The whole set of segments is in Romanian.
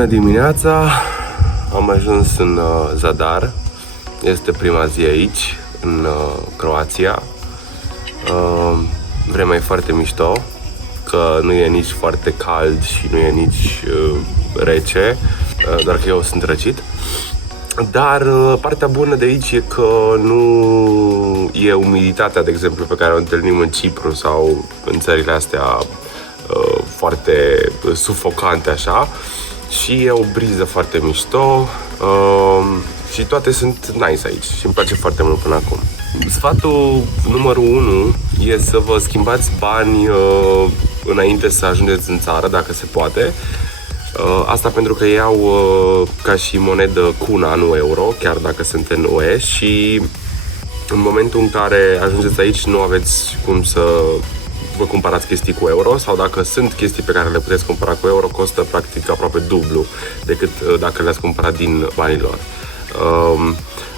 Bună dimineața! Am ajuns în Zadar. Este prima zi aici, în Croația. Vremea e foarte mișto, că nu e nici foarte cald și nu e nici rece, doar că eu sunt răcit. Dar partea bună de aici e că nu e umiditatea, de exemplu, pe care o întâlnim în Cipru sau în țările astea foarte sufocante așa. Și e o briză foarte mișto și toate sunt nice aici și îmi place foarte mult până acum. Sfatul numărul 1 e să vă schimbați bani înainte să ajungeți în țară, dacă se poate. Asta pentru că iau ca și monedă kuna, nu euro, chiar dacă sunt în UE, și în momentul în care ajungeți aici nu aveți cum să vă cumpărați chestii cu euro, sau dacă sunt chestii pe care le puteți cumpăra cu euro, costă practic aproape dublu decât dacă le-ați cumpărat din banii lor.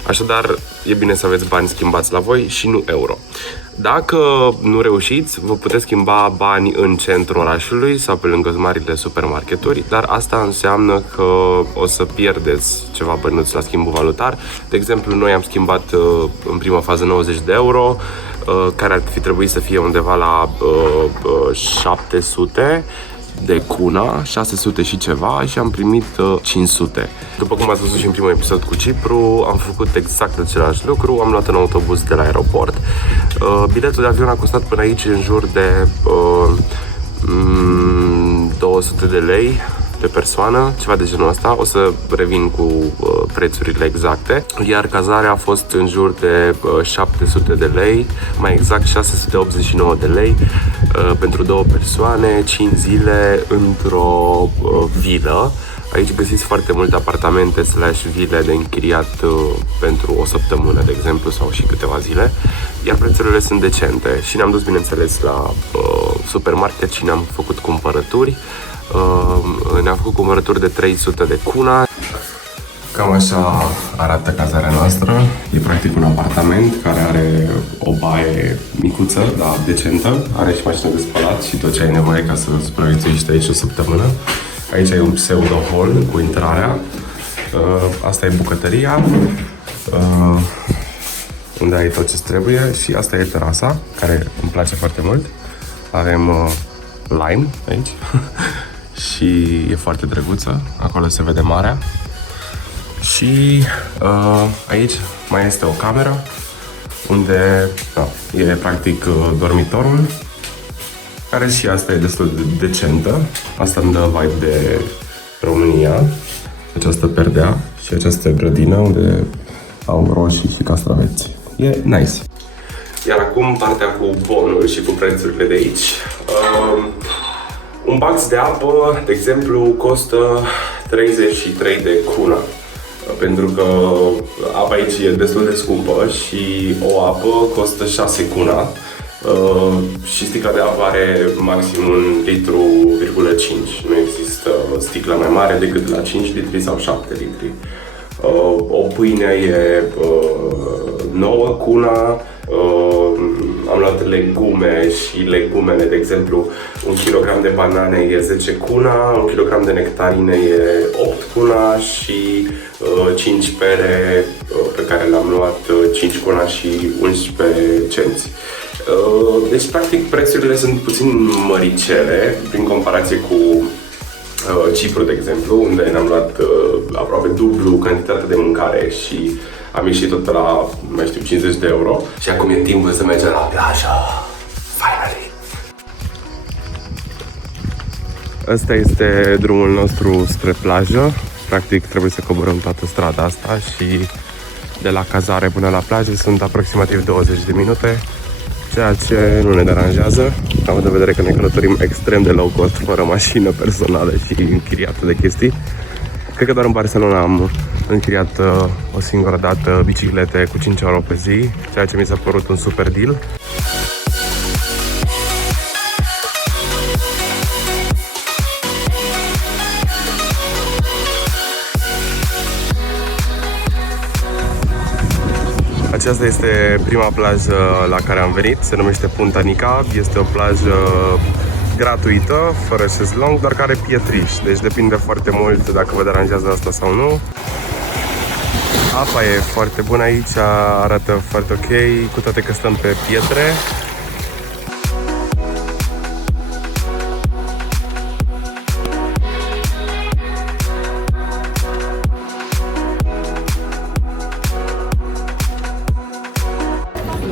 Așadar, e bine să aveți bani schimbați la voi și nu euro. Dacă nu reușiți, vă puteți schimba bani în centrul orașului sau pe lângă marile supermarketuri, dar asta înseamnă că o să pierdeți ceva bănuți la schimbul valutar. De exemplu, noi am schimbat în prima fază 90 de euro, care ar fi trebuit să fie undeva la 700 de kuna, 600 și ceva, și am primit 500. După cum ați văzut și în primul episod cu Cipru, am făcut exact același lucru, am luat un autobuz de la aeroport. Biletul de avion a costat până aici în jur de 200 de lei pe persoană, ceva de genul ăsta. O să revin cu prețurile exacte. Iar cazarea a fost în jur de 700 de lei, mai exact 689 de lei pentru 2 persoane, 5 zile într-o vilă. Aici găsiți foarte multe apartamente / vile de închiriat pentru o săptămână, de exemplu, sau și câteva zile, iar prețurile sunt decente. Și ne-am dus, bineînțeles, la supermarket și ne-am făcut cumpărături. Ne-am făcut cumpărături de 300 de kuna. Cam așa arată cazarea noastră. E practic un apartament care are o baie micuță, dar decentă. Are și mașină de spălat și tot ce ai nevoie ca să supraviețuiești aici o săptămână. Aici ai un pseudo-hall cu intrarea. Asta e bucătăria, unde ai tot ce trebuie, și asta e terasa, care îmi place foarte mult. Avem lime aici și e foarte drăguță. Acolo se vede marea. Și aici mai este o cameră unde e practic dormitorul, care și asta e destul de decentă. Asta îmi dă vibe de România, această perdea și această grădină unde au roșii și castraveți. E nice. Iar acum partea cu bonul și cu prețurile de aici. Un bax de apă, de exemplu, costă 33 de kuna. Pentru că apa aici e destul de scumpă și o apă costă 6 kuna. Și sticla de apă are maxim 1,5 litru. Nu există sticla mai mare decât la 5 litri sau 7 litri. O pâine e 9 kuna. Am luat legume și legumele, de exemplu, 1 kg de banane e 10 kuna, 1 kg de nectarine e 8 kuna și 5 pere pe care le-am luat 5 kuna și 11 cenți. Deci, practic, prețurile sunt puțin măricele prin comparație cu Cipru, de exemplu, unde ne-am luat aproape dublu cantitatea de mâncare și am ieșit tot pe la, mai știu, 50 de euro. Și acum e timpul să mergem la plajă. Finally! Ăsta este drumul nostru spre plajă. Practic trebuie să coborâm toată strada asta și de la cazare până la plajă sunt aproximativ 20 de minute, ceea ce nu ne deranjează, având în vedere că ne călătorim extrem de low cost, fără mașină personală și închiriată de chestii. Cred că doar în Barcelona am închiriat o singură dată biciclete cu 5 euro pe zi, ceea ce mi s-a părut un super deal. Aceasta este prima plajă la care am venit, se numește Punta Nica. Este o plajă gratuită, fără șezlong, doar care pietriș. Deci depinde foarte mult dacă vă deranjează asta sau nu. Apa e foarte bună aici, arată foarte ok, cu toate că stăm pe pietre.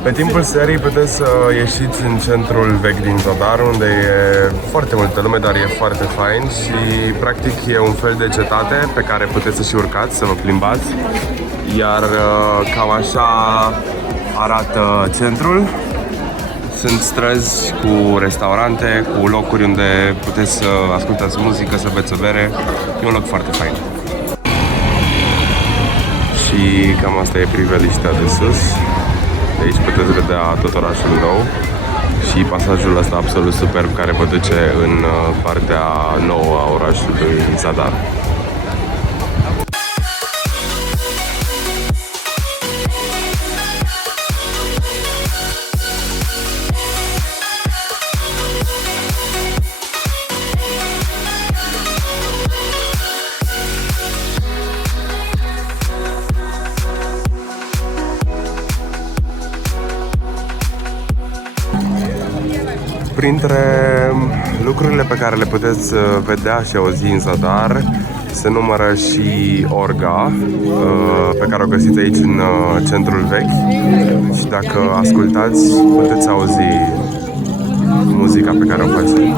Pe timpul serii puteți să ieșiți în centrul vechi din Zadar, unde e foarte multă lume, dar e foarte fain și practic e un fel de cetate pe care puteți să și urcați, să vă plimbați. Iar cam așa arată centrul. Sunt străzi cu restaurante, cu locuri unde puteți să ascultați muzică, să beți o bere. E un loc foarte fain. Și cam asta e priveliștea de sus. De aici puteți vedea tot orașul nou și pasajul ăsta absolut superb care vă duce în partea nouă a orașului Zadar. Printre lucrurile pe care le puteți vedea și auzi în Zadar se numără și orga pe care o găsiți aici în centrul vechi și dacă ascultați puteți auzi muzica pe care o face.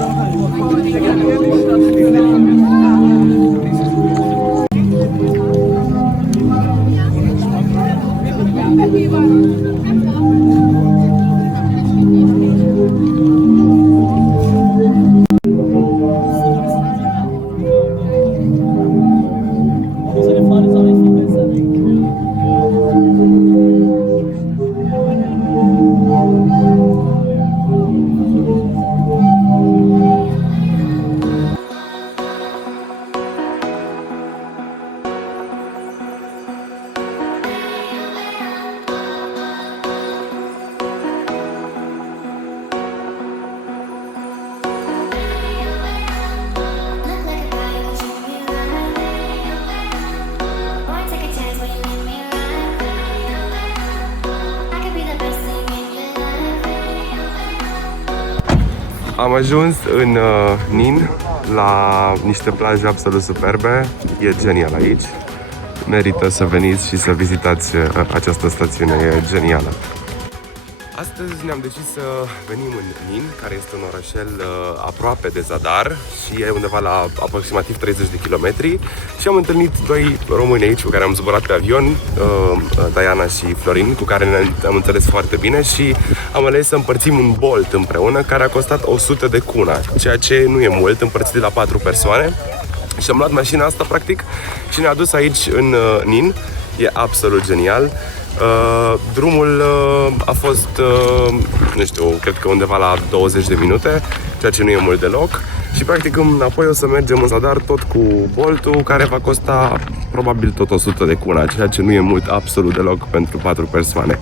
Am ajuns în Nin, la niște plaje absolut superbe. E genial aici. Merită să veniți și să vizitați această stațiune, e genială. Astăzi ne-am decis să venim în Nin, care este un orășel aproape de Zadar și e undeva la aproximativ 30 de kilometri. Și am întâlnit doi români aici cu care am zburat pe avion, Diana și Florin, cu care ne-am înțeles foarte bine și am ales să împărțim un Bolt împreună, care a costat 100 de kuna, ceea ce nu e mult, împărțit la 4 persoane. Și am luat mașina asta, practic, și ne-a dus aici în Nin. E absolut genial. Drumul a fost, nu știu, cred că undeva la 20 de minute, ceea ce nu e mult deloc. Și practic înapoi o să mergem în Zadar tot cu Boltul, care va costa probabil tot 100 de kuna, ceea ce nu e mult absolut deloc pentru 4 persoane.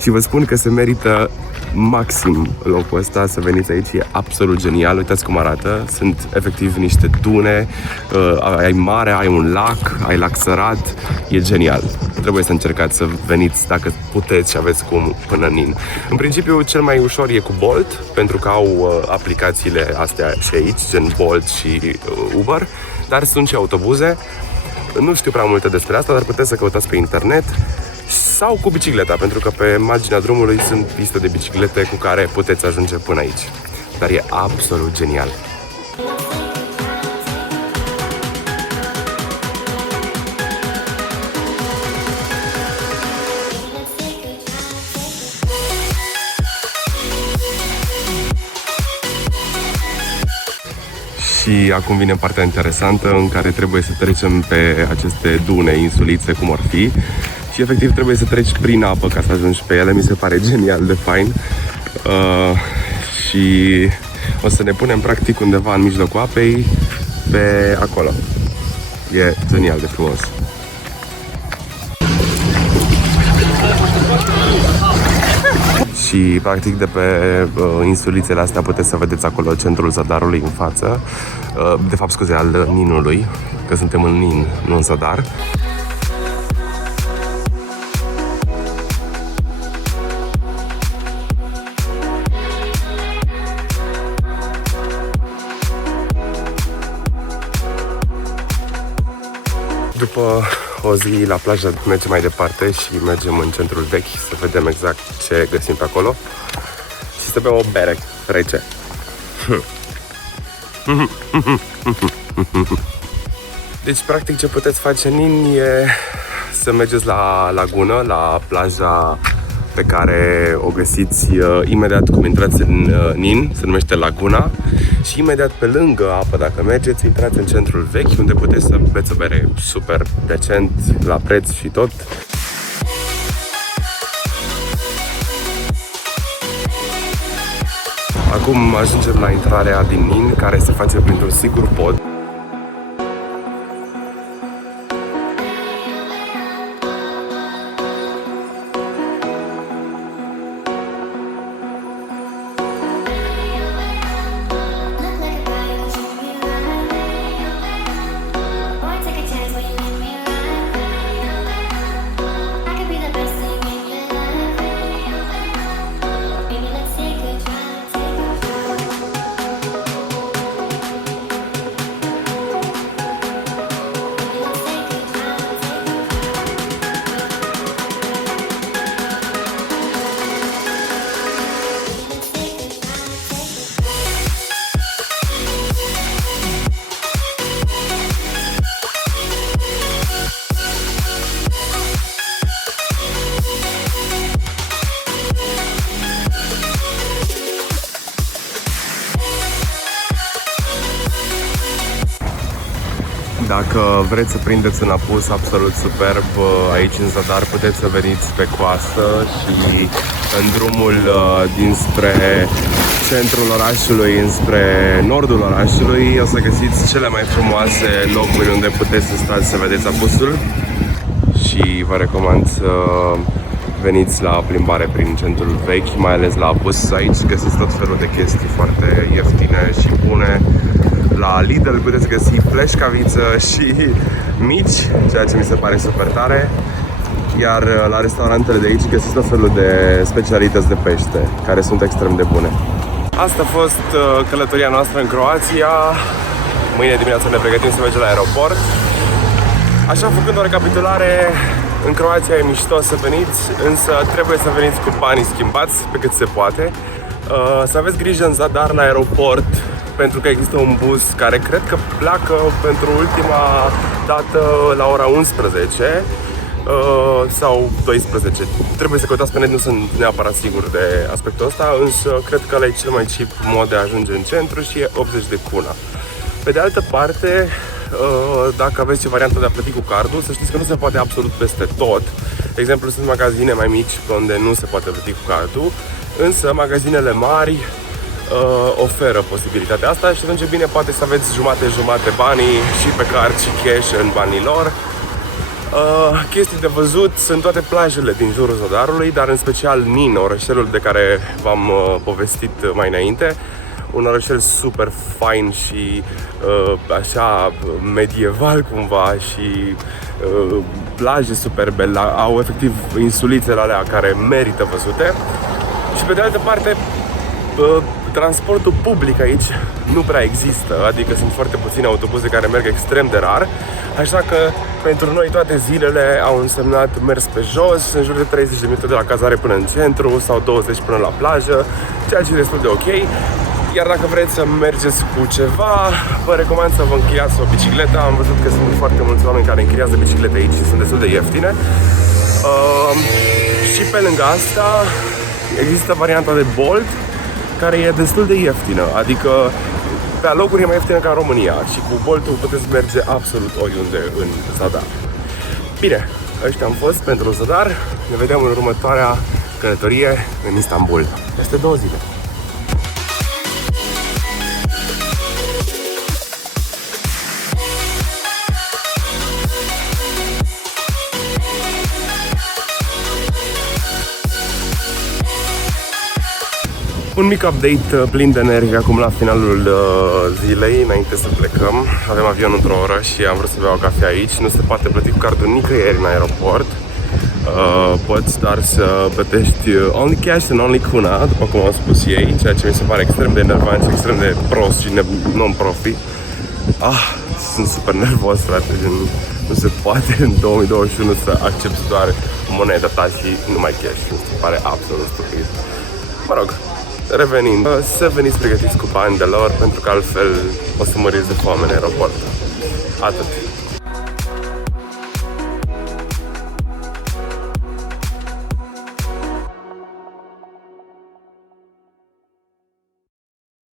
Și vă spun că se merită maxim locul ăsta, să veniți aici, e absolut genial. Uitați cum arată, sunt efectiv niște dune, ai mare, ai un lac, ai lac sărat, e genial. Trebuie să încercați să veniți dacă puteți și aveți cum până în Nin. În principiu cel mai ușor e cu Bolt, pentru că au aplicațiile astea și aici, gen Bolt și Uber, dar sunt și autobuze. Nu știu prea multe despre asta, dar puteți să căutați pe internet. Sau cu bicicleta, pentru că pe marginea drumului sunt piste de biciclete cu care puteți ajunge până aici. Dar e absolut genial. Și acum vine partea interesantă în care trebuie să trecem pe aceste dune, insulițe, cum ar fi. Și efectiv trebuie să treci prin apă ca să ajungi pe ele, mi se pare genial de fain. Și o să ne punem practic undeva în mijlocul apei, pe acolo. E genial de frumos. și practic de pe insulițele astea puteți să vedeți acolo centrul Zadarului în față. De fapt, scuze, al Ninului, că suntem în Nin, nu în Zadar. După o zi la plajă mergem mai departe și mergem în centrul vechi să vedem exact ce găsim pe acolo și să bem o bere rece. Deci, practic, ce puteți face în Nin e să mergeți la lagună, la plaja pe care o găsiți imediat cum intrați în Nin, se numește Laguna, și imediat pe lângă apă, dacă mergeți, intrați în centrul vechi, unde puteți să beți o bere super decent, la preț și tot. Acum ajungem la intrarea din Nin, care se face printr-un singur pod. Dacă vreți să prindeți un apus absolut superb aici în Zadar, puteți să veniți pe coastă și în drumul dinspre centrul orașului, înspre nordul orașului, o să găsiți cele mai frumoase locuri unde puteți să stați să vedeți apusul și vă recomand să veniți la plimbare prin centrul vechi, mai ales la apus. Aici găsiți tot felul de chestii foarte ieftine și bune. La Lidl puteți găsi pleșcaviță și mici, ceea ce mi se pare super tare. Iar la restaurantele de aici găsiți tot felul de specialități de pește, care sunt extrem de bune. Asta a fost călătoria noastră în Croația. Mâine dimineața ne pregătim să mergem la aeroport. Așa, făcând o recapitulare, în Croația e mișto să veniți, însă trebuie să veniți cu banii schimbați pe cât se poate. Să aveți grijă în Zadar la aeroport, pentru că există un bus care cred că pleacă pentru ultima dată la ora 11 sau 12. Trebuie să căutați pe net, nu sunt neapărat sigur de aspectul ăsta, însă cred că ăla e cel mai cheap mod de a ajunge în centru și e 80 de kuna. Pe de altă parte, dacă aveți varianta de a plăti cu cardul, să știți că nu se poate absolut peste tot. De exemplu, sunt magazine mai mici unde nu se poate plăti cu cardul, însă magazinele mari oferă posibilitatea asta și atunci e bine poate să aveți jumate-jumate banii și pe card și cash în banii lor. Chestii de văzut sunt toate plajele din jurul Zadarului, dar în special Nin, orășelul de care v-am povestit mai înainte. Un orășel super fain și așa medieval cumva și plaje superbe, au efectiv insulițele alea care merită văzute. Și pe de altă parte, transportul public aici nu prea există, adică sunt foarte puține autobuze care merg extrem de rar, așa că pentru noi toate zilele au însemnat mers pe jos, în jur de 30 de minute de la cazare până în centru sau 20 până la plajă, ceea ce e destul de ok. Iar dacă vreți să mergeți cu ceva, vă recomand să vă închiriați o bicicletă. Am văzut că sunt foarte mulți oameni care închiriază biciclete aici și sunt destul de ieftine. Și pe lângă asta există varianta de Bolt, care e destul de ieftină, adică pe alocuri e mai ieftină ca în România și cu Bolt-ul puteți merge absolut oriunde în Zadar. Bine, ăștia am fost pentru Zadar, ne vedem în următoarea călătorie în Istanbul, peste 2 zile. Un mic update plin de nervi acum la finalul zilei, înainte să plecăm. Avem avion într-o oră și am vrut să beau o cafea aici. Nu se poate plăti cu cardul nicăieri în aeroport. Poți doar să plătești only cash and only kuna, după cum au spus ei, ceea ce mi se pare extrem de enervant și extrem de prost și non-profi. Sunt super nervos, frate, nu se poate în 2021 să accepti doar moneda ta și numai cash. Mi se pare absolut stupid. Mă rog, revenind, să veniți pregătiți cu bani de lor, pentru că altfel o să măriți de foame în aeroport. Atât.